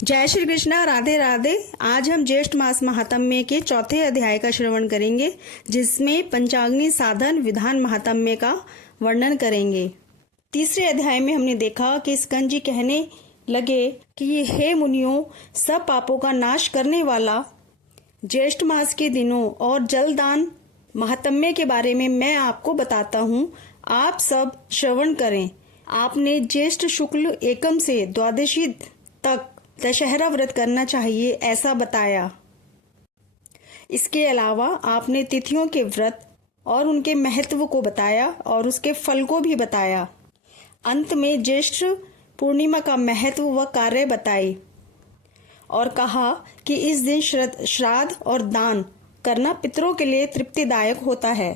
जय श्री कृष्णा, राधे राधे। आज हम ज्येष्ठ मास महात्म्य के चौथे अध्याय का श्रवण करेंगे, जिसमें पंचाग्नि साधन विधान महात्म्य का वर्णन करेंगे। तीसरे अध्याय में हमने देखा कि स्कंद जी कहने लगे कि हे मुनियों, सब पापों का नाश करने वाला ज्येष्ठ मास के दिनों और जलदान महात्म्य के बारे में मैं आपको बताता हूँ। आप सब श्रवण करें। आपने ज्येष्ठ शुक्ल एकम से द्वादशी तक दशहरा व्रत करना चाहिए, ऐसा बताया। इसके अलावा आपने तिथियों के व्रत और उनके महत्व को बताया और उसके फल को भी बताया। अंत में ज्येष्ठ पूर्णिमा का महत्व व कार्य बताए और कहा कि इस दिन श्राद्ध और दान करना पितरों के लिए तृप्तिदायक होता है।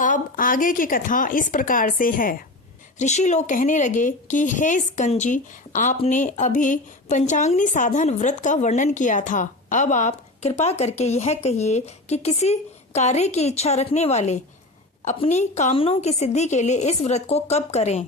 अब आगे की कथा इस प्रकार से है। ऋषि लोग कहने लगे कि हे स्कंद जी, आपने अभी पंचाग्नि साधन व्रत का वर्णन किया था। अब आप कृपा करके यह कहिए कि किसी कार्य की इच्छा रखने वाले अपनी कामनाओं की सिद्धि के लिए इस व्रत को कब करें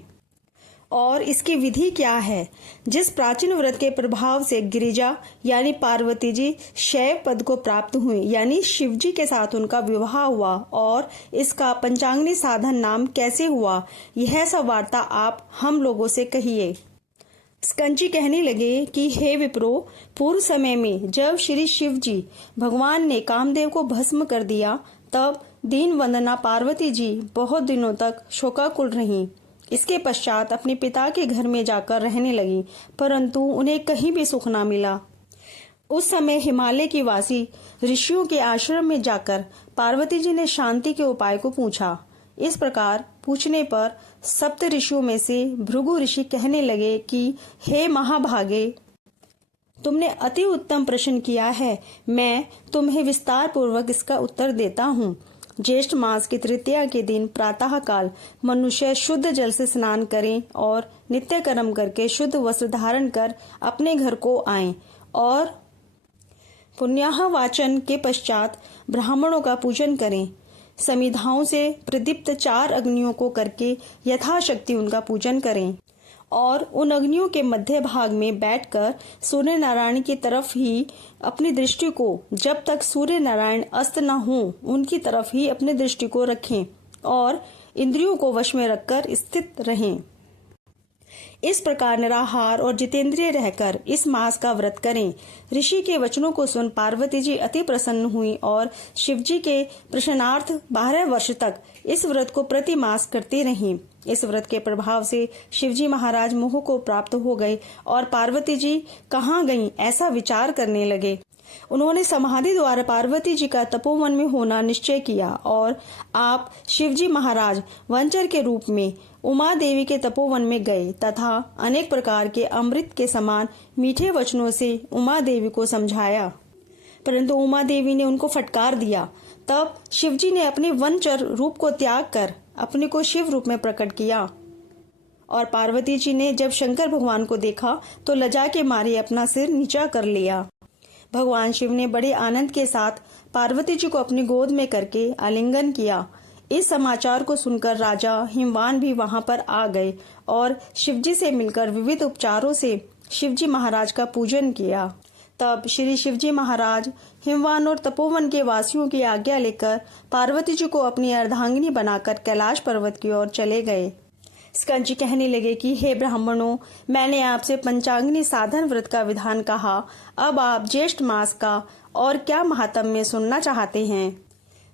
और इसकी विधि क्या है। जिस प्राचीन व्रत के प्रभाव से गिरिजा यानी पार्वती जी शैव पद को प्राप्त हुई, यानी शिव जी के साथ उनका विवाह हुआ, और इसका पंचाग्नि साधन नाम कैसे हुआ, यह सब वार्ता आप हम लोगों से कहिए। स्कंद जी कहने लगे कि हे विप्रो, पूर्व समय में जब श्री शिव जी भगवान ने कामदेव को भस्म कर दिया, तब दीन वंदना पार्वती जी बहुत दिनों तक शोकाकुल रहीं। इसके पश्चात अपने पिता के घर में जाकर रहने लगी, परंतु उन्हें कहीं भी सुख न मिला। उस समय हिमालय की वासी ऋषियों के आश्रम में जाकर पार्वती जी ने शांति के उपाय को पूछा। इस प्रकार पूछने पर सप्त ऋषियों में से भृगु ऋषि कहने लगे कि हे महाभागे, तुमने अति उत्तम प्रश्न किया है। मैं तुम्हें विस्तार पूर्वक इसका उत्तर देता हूँ। ज्येष्ठ मास की तृतीया के दिन प्रातः काल मनुष्य शुद्ध जल से स्नान करें और नित्य कर्म करके शुद्ध वस्त्र धारण कर अपने घर को आएं और पुण्याह वाचन के पश्चात ब्राह्मणों का पूजन करें। समिधाओं से प्रदीप्त 4 अग्नियों को करके यथाशक्ति उनका पूजन करें और उन अग्नियों के मध्य भाग में बैठकर सूर्य नारायण की तरफ ही अपनी दृष्टि को, जब तक सूर्य नारायण अस्त न हो, उनकी तरफ ही अपनी दृष्टि को रखें और इंद्रियों को वश में रखकर स्थित रहें। इस प्रकार निराहार और जितेंद्रिय रहकर इस मास का व्रत करें। ऋषि के वचनों को सुन पार्वती जी अति प्रसन्न हुई और शिव जी के प्रश्नार्थ 12 वर्ष तक इस व्रत को प्रति मास करती रहीं। इस व्रत के प्रभाव से शिवजी महाराज मोह को प्राप्त हो गए और पार्वती जी कहाँ गईं ऐसा विचार करने लगे। उन्होंने समाधि द्वारा पार्वती जी का तपोवन में होना निश्चय किया और आप शिवजी महाराज वंचर के रूप में उमा देवी के तपोवन में गए तथा अनेक प्रकार के अमृत के समान मीठे वचनों से उमा देवी को समझाया, परंतु उमा देवी ने उनको फटकार दिया। तब शिवजी ने अपने वंचर रूप को त्याग कर अपने को शिव रूप में प्रकट किया और पार्वती जी ने जब शंकर भगवान को देखा तो लज्जा के मारे अपना सिर नीचा कर लिया। भगवान शिव ने बड़े आनंद के साथ पार्वती जी को अपनी गोद में करके आलिंगन किया। इस समाचार को सुनकर राजा हिमवान भी वहां पर आ गए और शिवजी से मिलकर विविध उपचारों से शिवजी महाराज का पूजन किया। तब श्री शिवजी महाराज हिमवान और तपोवन के वासियों की आज्ञा लेकर पार्वती जी को अपनी अर्धांगिनी बनाकर कैलाश पर्वत की ओर चले गए। स्कंद जी कहने लगे कि हे ब्राह्मणों, मैंने आपसे पंचाग्नि साधन व्रत का विधान कहा। अब आप ज्येष्ठ मास का और क्या महात्म्य सुनना चाहते हैं,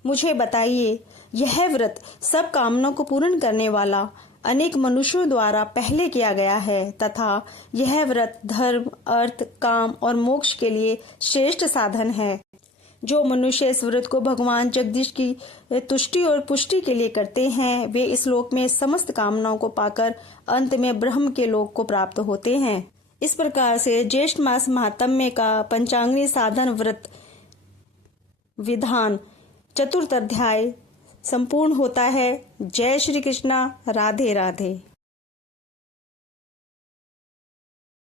मुझे बताइए। यह व्रत सब कामनाओं को पूर्ण करने वाला अनेक मनुष्यों द्वारा पहले किया गया है तथा यह व्रत धर्म, अर्थ, काम और मोक्ष के लिए श्रेष्ठ साधन है। जो मनुष्य इस व्रत को भगवान जगदीश की तुष्टि और पुष्टि के लिए करते हैं, वे इस लोक में समस्त कामनाओं को पाकर अंत में ब्रह्म के लोक को प्राप्त होते हैं। इस प्रकार से ज्येष्ठ मास महात्म्य का पंचाग्नि साधन व्रत विधान चतुर्थ अध्याय संपूर्ण होता है। जय श्री कृष्णा, राधे राधे।